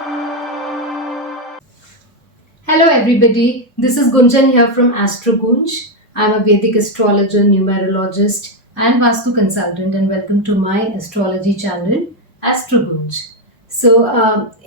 Hello everybody, this is Gunjan here from AstroGunj. I'm a Vedic astrologer, numerologist and Vastu consultant, and welcome to my astrology channel, AstroGunj.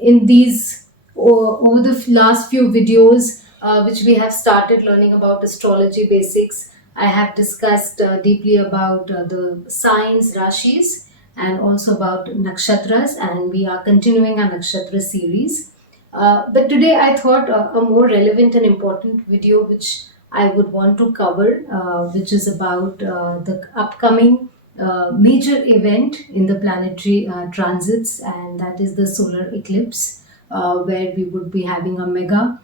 In these over the last few videos which we have started learning about astrology basics, I have discussed deeply about the signs, rashis, and also about nakshatras, and we are continuing our nakshatra series. But today I thought a more relevant and important video which I would want to cover, which is about the upcoming major event in the planetary transits, and that is the solar eclipse, where we would be having a mega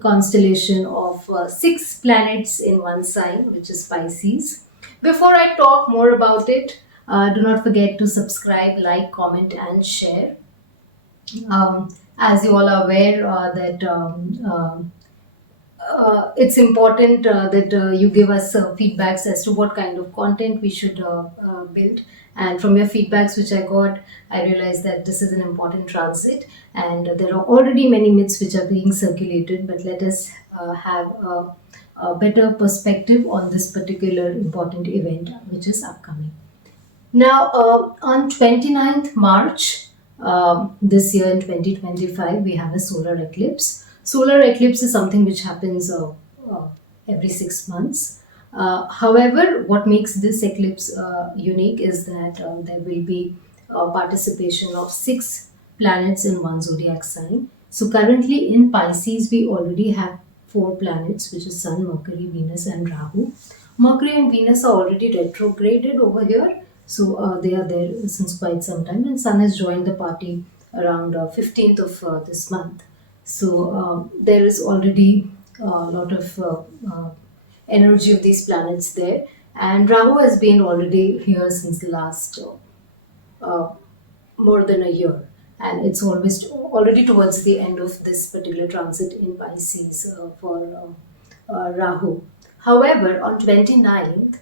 constellation of six planets in one sign, which is Pisces. Before I talk more about it, do not forget to subscribe, like, comment, and share. As you all are aware that it's important that you give us feedbacks as to what kind of content we should build. And from your feedbacks which I got, I realized that this is an important transit, and there are already many myths which are being circulated, but let us have a better perspective on this particular important event which is upcoming. Now, on 29th March this year in 2025, we have a solar eclipse. Solar eclipse is something which happens every 6 months. However, what makes this eclipse unique is that there will be participation of six planets in one zodiac sign. So, currently in Pisces, we already have four planets, which is Sun, Mercury, Venus, and Rahu. Mercury and Venus are already retrograded over here, so they are there since quite some time, and Sun has joined the party around 15th of this month. So there is already a lot of energy of these planets there, and Rahu has been already here since the last more than a year, and it's always already towards the end of this particular transit in Pisces for Rahu. However, on 29th,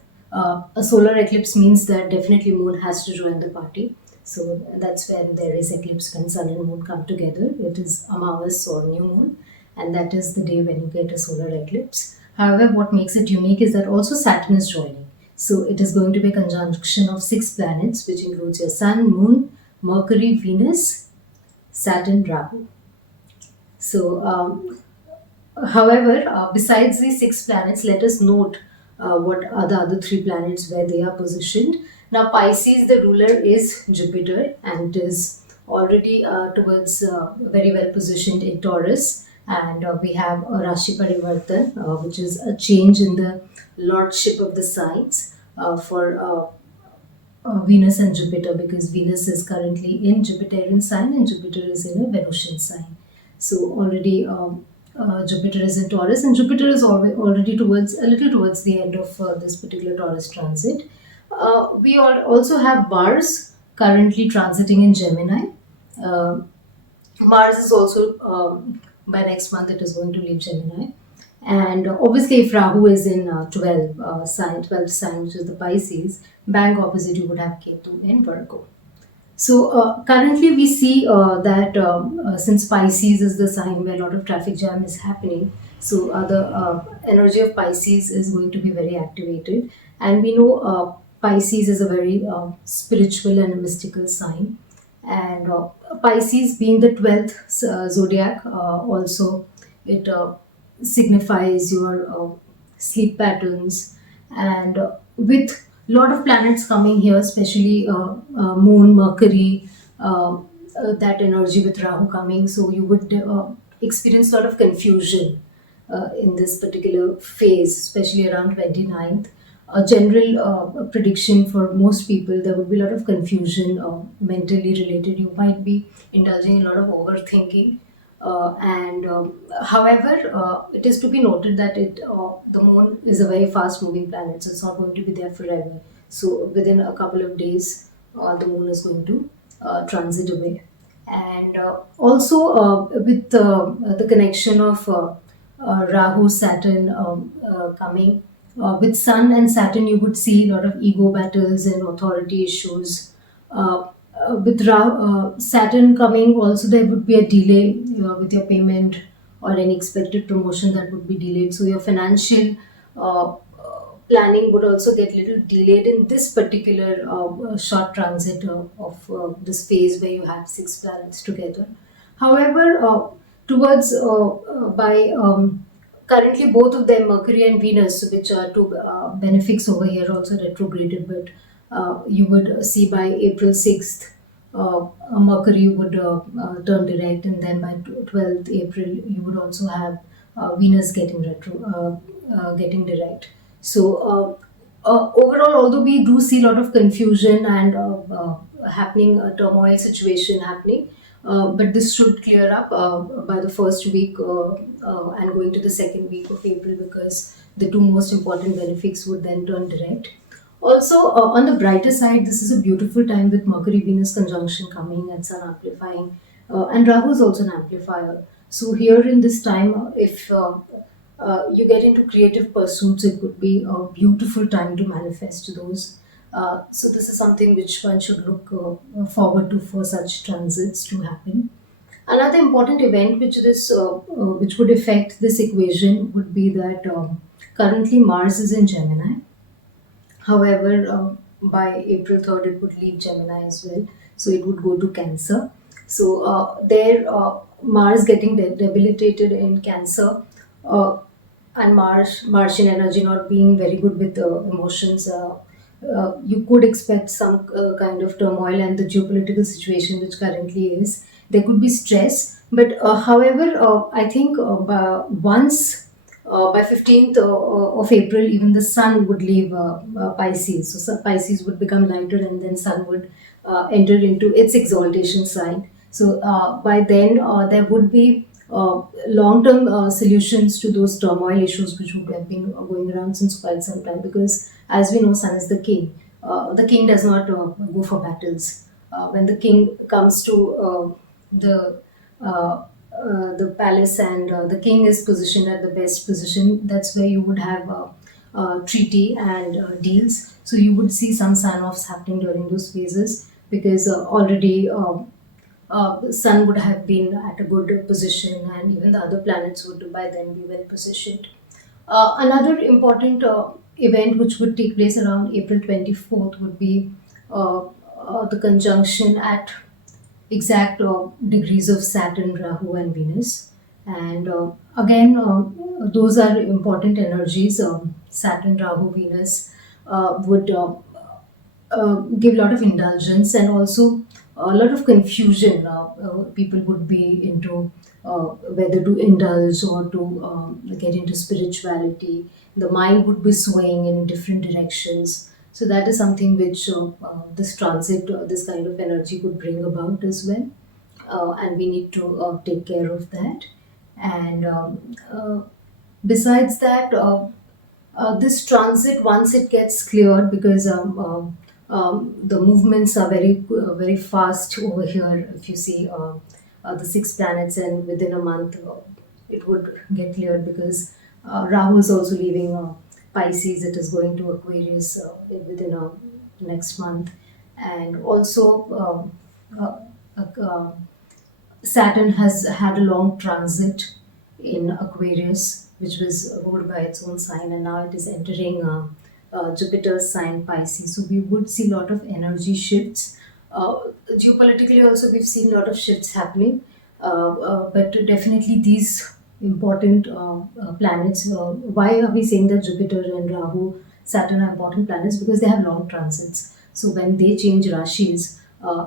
a solar eclipse means that definitely moon has to join the party. So that's when there is eclipse, when sun and moon come together. It is Amavas or new moon, and that is the day when you get a solar eclipse. However, what makes it unique is that also Saturn is joining. So it is going to be a conjunction of six planets, which includes your Sun, Moon, Mercury, Venus, Saturn, Rahu. So, however, besides these six planets, let us note what are the other three planets where they are positioned. Now, Pisces, the ruler is Jupiter, and it is already towards very well positioned in Taurus. And we have a Rashi Parivartan, which is a change in the lordship of the signs for Venus and Jupiter, because Venus is currently in Jupiterian sign and Jupiter is in a Venusian sign. So already Jupiter is in Taurus, and Jupiter is already towards a little towards the end of this particular Taurus transit. We also have Mars currently transiting in Gemini. Uh, Mars is also by next month it is going to leave Gemini. And obviously, if Rahu is in 12th sign, which is the Pisces, bank opposite you would have Ketu in Virgo. So currently we see that since Pisces is the sign where a lot of traffic jam is happening, so the energy of Pisces is going to be very activated. And we know Pisces is a very spiritual and mystical sign. And Pisces being the 12th zodiac, also it signifies your sleep patterns, and with lot of planets coming here, especially Moon, Mercury, that energy with Rahu coming, so you would experience a lot of confusion in this particular phase, especially around 29th. A general prediction for most people, there would be a lot of confusion mentally related. You might be indulging in a lot of overthinking. And however, it is to be noted that the moon is a very fast moving planet, so it's not going to be there forever. So within a couple of days, the moon is going to transit away. And also with the connection of Rahu, Saturn coming, with Sun and Saturn, you would see a lot of ego battles and authority issues. Saturn coming, also there would be a delay with your payment or any expected promotion that would be delayed. So your financial planning would also get little delayed in this particular short transit of this phase where you have six planets together. However, towards by currently both of them, Mercury and Venus, which are two benefics over here, also retrograded, but you would see by April 6th, Mercury would turn direct, and then by 12th April, you would also have Venus getting direct. So, overall, although we do see a lot of confusion and happening, a turmoil situation happening, but this should clear up by the first week and going to the second week of April, because the two most important benefics would then turn direct. Also, on the brighter side, this is a beautiful time with Mercury Venus conjunction coming and Sun amplifying, and Rahu is also an amplifier. So, here in this time, if you get into creative pursuits, it would be a beautiful time to manifest those. So, this is something which one should look forward to for such transits to happen. Another important event which would affect this equation would be that currently Mars is in Gemini. However, by April 3rd, it would leave Gemini as well. So it would go to Cancer. So there, Mars getting debilitated in Cancer, uh, and Martian energy not being very good with emotions. You could expect some kind of turmoil, and the geopolitical situation which currently is. There could be stress, but however, I think once by 15th of April, even the sun would leave Pisces. So Pisces would become lighter, and then sun would enter into its exaltation sign. So by then, there would be long-term solutions to those turmoil issues which would have been going around since quite some time. Because as we know, sun is the king. The king does not go for battles. When the king comes to the palace, and the king is positioned at the best position, that's where you would have treaty and deals. So you would see some sign-offs happening during those phases, because already the sun would have been at a good position, and even the other planets would by then be well positioned. Another important event which would take place around April 24th would be the conjunction at exact degrees of Saturn, Rahu, and Venus. And again, those are important energies. Saturn, Rahu, Venus would give a lot of indulgence, and also a lot of confusion. People would be into whether to indulge or to get into spirituality. The mind would be swaying in different directions. So that is something which this transit, this kind of energy could bring about as well. And we need to take care of that. And besides that, this transit, once it gets cleared, because the movements are very fast over here. If you see the six planets, and within a month it would get cleared, because Rahu is also leaving Pisces. It is going to Aquarius within next month, and also Saturn has had a long transit in Aquarius, which was ruled by its own sign, and now it is entering Jupiter's sign, Pisces. So we would see a lot of energy shifts. Geopolitically, also, we've seen a lot of shifts happening, but definitely these important planets. Why are we saying that Jupiter and Rahu, Saturn are important planets? Because they have long transits. So when they change rashis,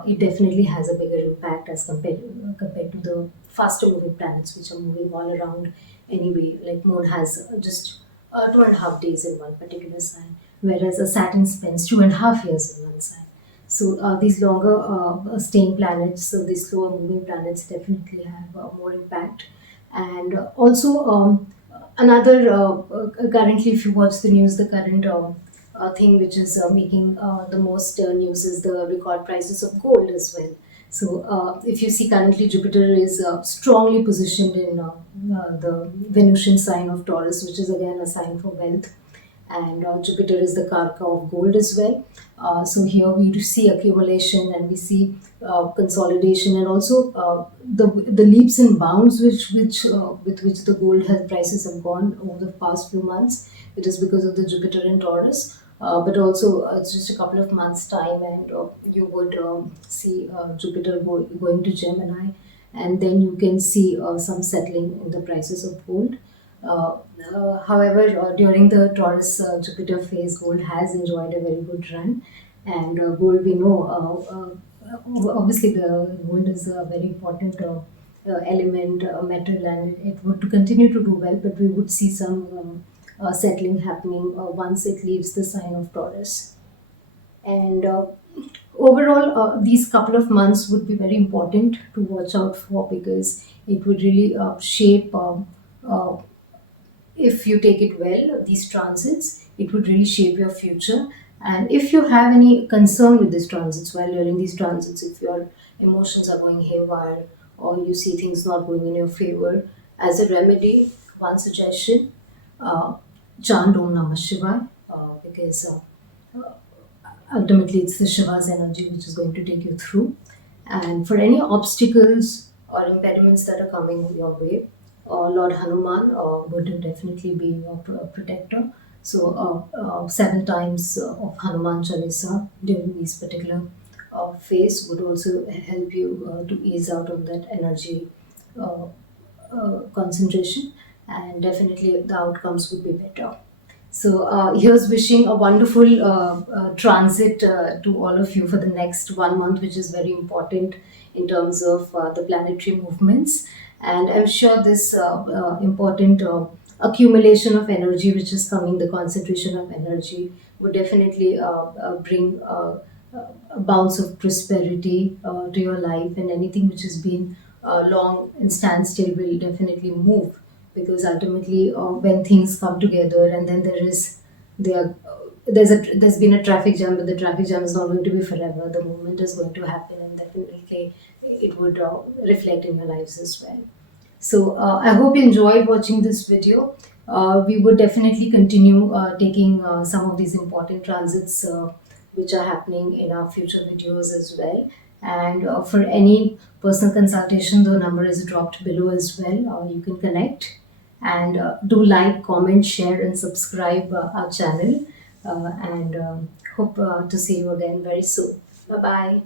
it definitely has a bigger impact as compared to the faster moving planets, which are moving all around anyway. Like Moon has just 2.5 days in one particular sign, whereas a Saturn spends 2.5 years in one sign. So these longer staying planets, so these slower moving planets definitely have more impact. And also another currently, if you watch the news, the current thing which is making the most news is the record prices of gold as well. So if you see, currently Jupiter is strongly positioned in the Venusian sign of Taurus, which is again a sign for wealth. and Jupiter is the karka of gold as well. So here we do see accumulation, and we see consolidation, and also the leaps and bounds which with which the gold has prices have gone over the past few months. It is because of the Jupiter in Taurus. But also, it's just a couple of months' time, and you would see Jupiter going to Gemini, and then you can see some settling in the prices of gold. Uh, However, during the Taurus Jupiter phase, gold has enjoyed a very good run, and gold we know obviously the gold is a very important element, metal, and it would continue to do well, but we would see some settling happening once it leaves the sign of Taurus. And overall, these couple of months would be very important to watch out for, because it would really shape. Uh, if you take it well, these transits, it would really shape your future. And if you have any concern with these transits, while during these transits, if your emotions are going haywire, or you see things not going in your favor, as a remedy, one suggestion, uh, chant Om Namah Shivaya, because ultimately it's the Shiva's energy which is going to take you through. And for any obstacles or impediments that are coming your way, Lord Hanuman would definitely be your protector. So, 7 times of Hanuman Chalisa during these particular phase would also help you to ease out of that energy uh, concentration, and definitely the outcomes would be better. So, here's wishing a wonderful transit to all of you for the next 1 month, which is very important in terms of the planetary movements. And I'm sure this important accumulation of energy, which is coming, the concentration of energy, would definitely bring a bounce of prosperity to your life, and anything which has been long in standstill will definitely move, because ultimately when things come together, and then there there's been a traffic jam, but the traffic jam is not going to be forever. The movement is going to happen, and definitely it would reflect in your lives as well. So I hope you enjoyed watching this video. We would definitely continue taking some of these important transits which are happening in our future videos as well. And for any personal consultation, the number is dropped below as well. You can connect, and do like, comment, share, and subscribe our channel. And hope to see you again very soon. Bye bye.